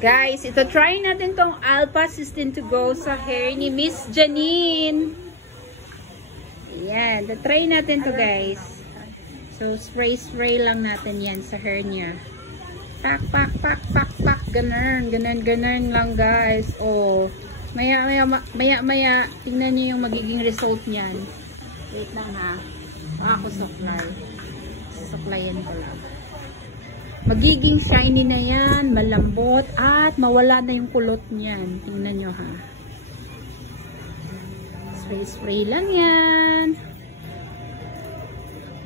Guys, ito try natin tong Alpha System to Go sa hair ni Miss Janine. Ayan, try natin to guys. So, spray lang natin yan sa hair niya. Pak, pak, pak, pak, pak. Ganun lang guys. Oh, maya. Tingnan niyo yung magiging result niyan. Wait lang ha. Ako supply. Supplyan ko lang. Magiging shiny na yan, malambot, at mawala na yung kulot niyan. Tingnan nyo ha. Spray lang yan.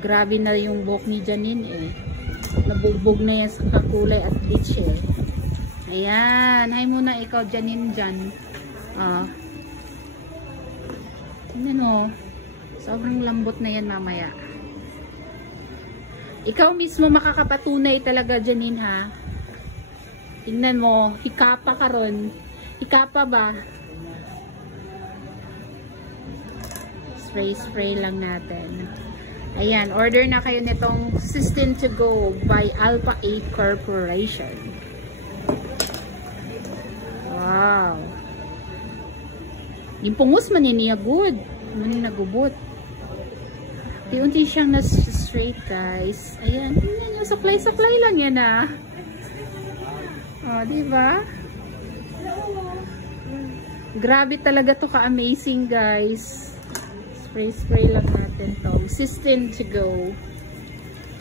Grabe na yung buhok ni Janine eh. Nabugbog na yan sa kakulay at bleach eh. Ayan. Hi muna ikaw Janine dyan. Tingnan mo. Sobrang lambot na yan mamaya. Ikaw mismo makakapatunay talaga, Janine, ha? Tingnan mo, hikapa ka ron. Hikapa ba? Spray lang natin. Ayan, order na kayo nitong System to Go by Alpha 8 Corporation. Wow. Yung pungos man niya good. Manin nagubot. Unti siyang na-straight guys. Ayan, tingnan nyo, supply lang yan ah. Oh, diba? Grabe talaga to ka-amazing guys. Spray lang natin to. System to Go.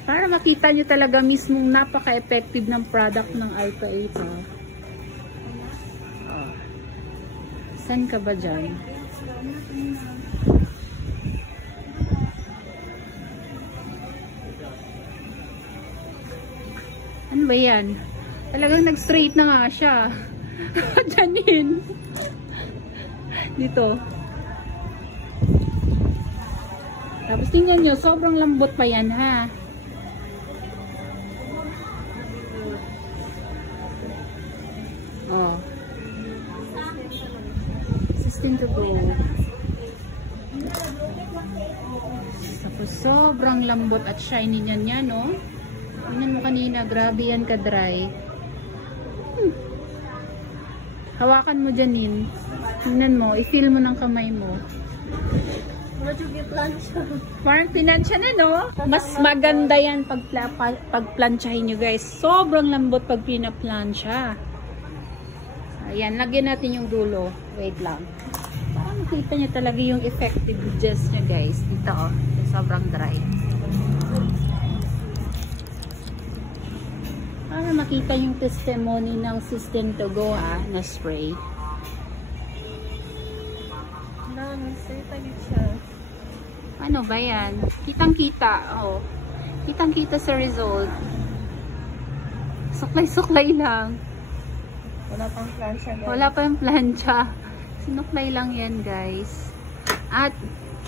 Para makita nyo talaga mismong napaka-effective ng product ng Alpha 8 ha. Oh. Saan ka ba dyan? Ano ba yan? Talagang nag-straight na nga siya. Janine. Dito. Tapos tingnan nyo, sobrang lambot pa yan ha. Oh. System to Go. Tapos sobrang lambot at shiny niyan yan, no? Tingnan mo kanina, grabe yan ka-dry. Hawakan mo Janine. Tingnan mo, i-feel mo ng kamay mo. Parang pinansya na, no? Mas maganda yan pag plansyahin nyo, guys. Sobrang lambot pag pinaplansya. Ayan, lagyan natin yung dulo. Wait lang. Para makita nyo talaga yung effectiveness nyo, guys. Dito, oh. Sobrang dry. Para makita yung testimony ng System to Go na spray. Ano ba yan? Kitang-kita. Oh. Kitang-kita sa result. Suklay-suklay lang. Wala pang plancha. Wala pang plancha. Sinuklay lang yan, guys. At,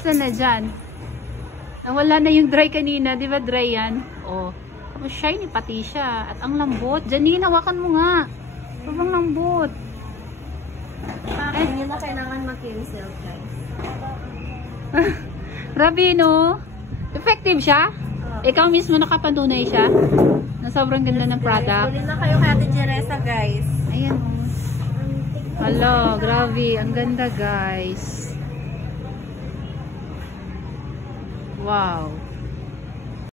saan na dyan? Nawala na yung dry kanina. Di ba dry yan? Oh. Tapos shiny pati siya. At ang lambot. Janine, hawakan mo nga. Sobrang lambot. Hindi na kailangan mag-cancel, guys. Grabe, no? Effective siya? Ikaw mismo nakapatunay siya? Na sobrang ganda ng product. Tuloy na kayo kay Ate Jeresa, guys. Ayan, oh. Hala, grabe. Ang ganda, guys. Wow.